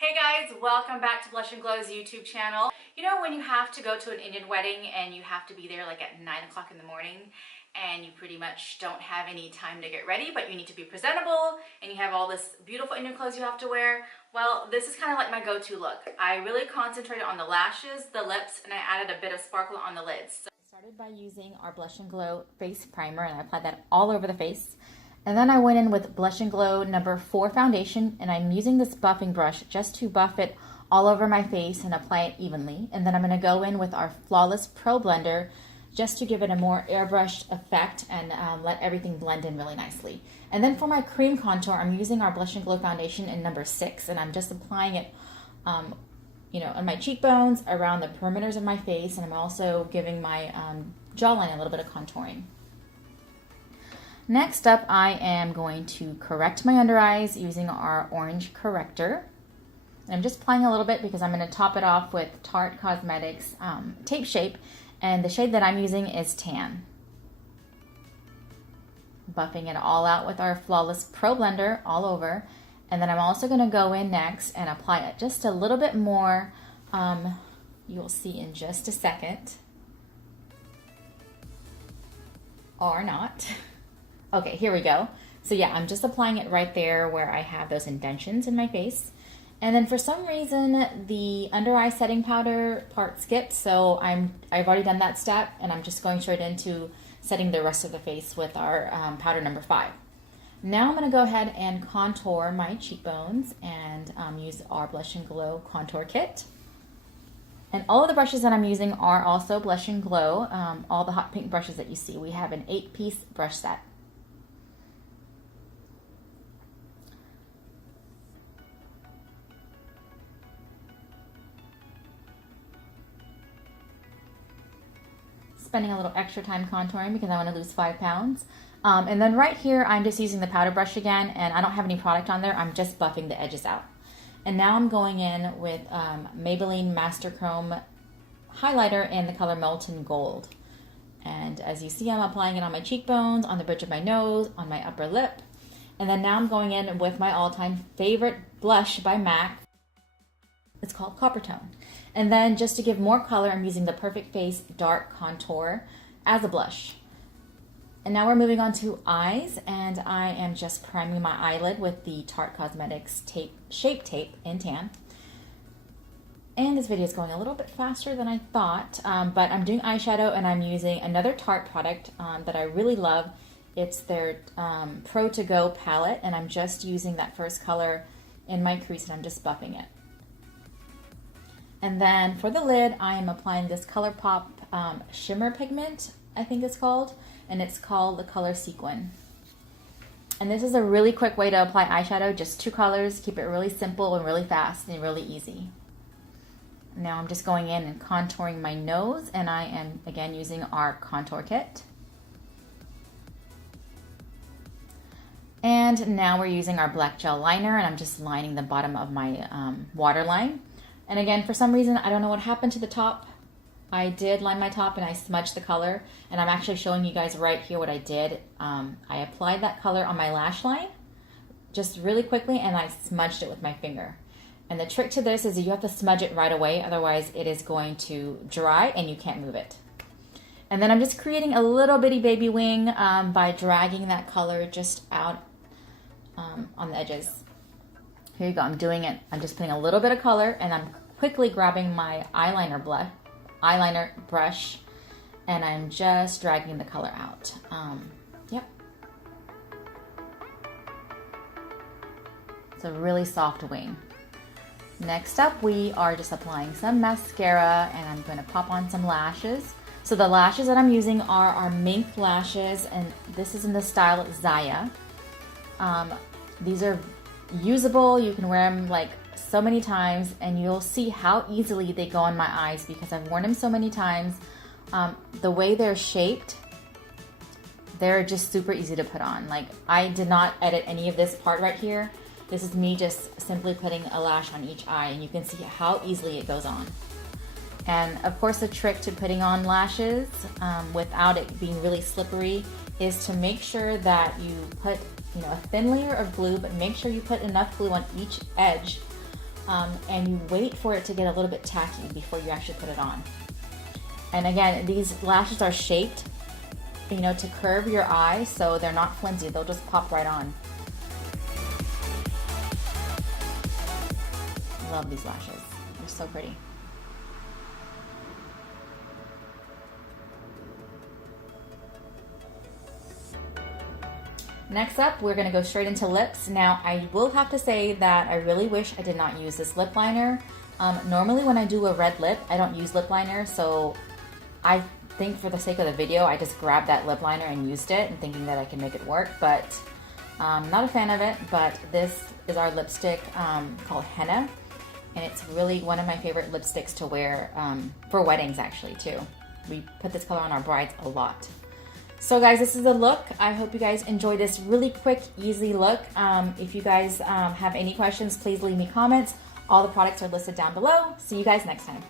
Hey guys, welcome back to Blush and Glow's YouTube channel. You know when you have to go to an Indian wedding and you have to be there like at 9 o'clock in the morning and you pretty much don't have any time to get ready, but you need to be presentable and you have all this beautiful Indian clothes you have to wear? Well, this is kind of like my go-to look. I really concentrated on the lashes, the lips, and I added a bit of sparkle on the lids. So I started by using our Blush and Glow face primer and I applied that all over the face. And then I went in with Blush and Glow number 4 foundation, and I'm using this buffing brush just to buff it all over my face and apply it evenly. And then I'm going to go in with our Flawless Pro Blender just to give it a more airbrushed effect and let everything blend in really nicely. And then for my cream contour, I'm using our Blush and Glow foundation in number 6, and I'm just applying it on my cheekbones, around the perimeters of my face, and I'm also giving my jawline a little bit of contouring. Next up, I am going to correct my under eyes using our orange corrector. And I'm just applying a little bit because I'm going to top it off with Tarte Cosmetics Tape Shape, and the shade that I'm using is Tan. Buffing it all out with our Flawless Pro Blender all over. And then I'm also going to go in next and apply it just a little bit more. You'll see in just a second. Or not. Okay, here we go. So yeah, I'm just applying it right there where I have those indentions in my face. And then for some reason, the under eye setting powder part skipped, so I've already done that step, and I'm just going straight into setting the rest of the face with our powder number 5. Now I'm going to go ahead and contour my cheekbones and use our Blush and Glow contour kit. And all of the brushes that I'm using are also Blush and Glow, all the hot pink brushes that you see. We have an 8-piece brush set. Spending a little extra time contouring because I want to lose 5 pounds. And then right here, I'm just using the powder brush again, and I don't have any product on there. I'm just buffing the edges out. And now I'm going in with Maybelline Master Chrome highlighter in the color Molten Gold. And as you see, I'm applying it on my cheekbones, on the bridge of my nose, on my upper lip. And then now I'm going in with my all-time favorite blush by MAC. It's called Coopertone. And then just to give more color, I'm using the Perfect Face Dark Contour as a blush. And now we're moving on to eyes, and I am just priming my eyelid with the Tarte Cosmetics Shape Tape in Tan. And this video is going a little bit faster than I thought, but I'm doing eyeshadow, and I'm using another Tarte product that I really love. It's their Pro To Go palette, and I'm just using that first color in my crease, and I'm just buffing it. And then for the lid, I am applying this ColourPop shimmer pigment, I think it's called, and it's called the color Sequin. And this is a really quick way to apply eyeshadow, just 2 colors, keep it really simple and really fast and really easy. Now I'm just going in and contouring my nose, and I am again using our contour kit. And now we're using our black gel liner, and I'm just lining the bottom of my waterline. And again, for some reason, I don't know what happened to the top. I did line my top and I smudged the color, and I'm actually showing you guys right here what I did. I applied that color on my lash line just really quickly, and I smudged it with my finger. And the trick to this is you have to smudge it right away, otherwise it is going to dry and you can't move it. And then I'm just creating a little bitty baby wing by dragging that color just out on the edges. Here you go, I'm doing it. I'm just putting a little bit of color, and I'm quickly grabbing my eyeliner brush, and I'm just dragging the color out. Yep. It's a really soft wing. Next up, we are just applying some mascara, and I'm going to pop on some lashes. So the lashes that I'm using are our Mink lashes, and this is in the style Zaiya. These are usable. You can wear them like so many times, and you'll see how easily they go on my eyes because I've worn them so many times. The way they're shaped, they're just super easy to put on. Like, I did not edit any of this part right here. This is me just simply putting a lash on each eye, and you can see how easily it goes on. And of course, the trick to putting on lashes without it being really slippery is to make sure that you put a thin layer of glue, but make sure you put enough glue on each edge and you wait for it to get a little bit tacky before you actually put it on. And again, these lashes are shaped, you know, to curve your eye, so they're not flimsy. They'll just pop right on. Love these lashes. They're so pretty. Next up, we're gonna go straight into lips. Now, I will have to say that I really wish I did not use this lip liner. Normally when I do a red lip, I don't use lip liner, so I think for the sake of the video, I just grabbed that lip liner and used it and thinking that I can make it work, but I'm not a fan of it. But this is our lipstick called Henna, and it's really one of my favorite lipsticks to wear for weddings actually too. We put this color on our brides a lot. So guys, this is the look. I hope you guys enjoy this really quick, easy look. If you guys have any questions, please leave me comments. All the products are listed down below. See you guys next time.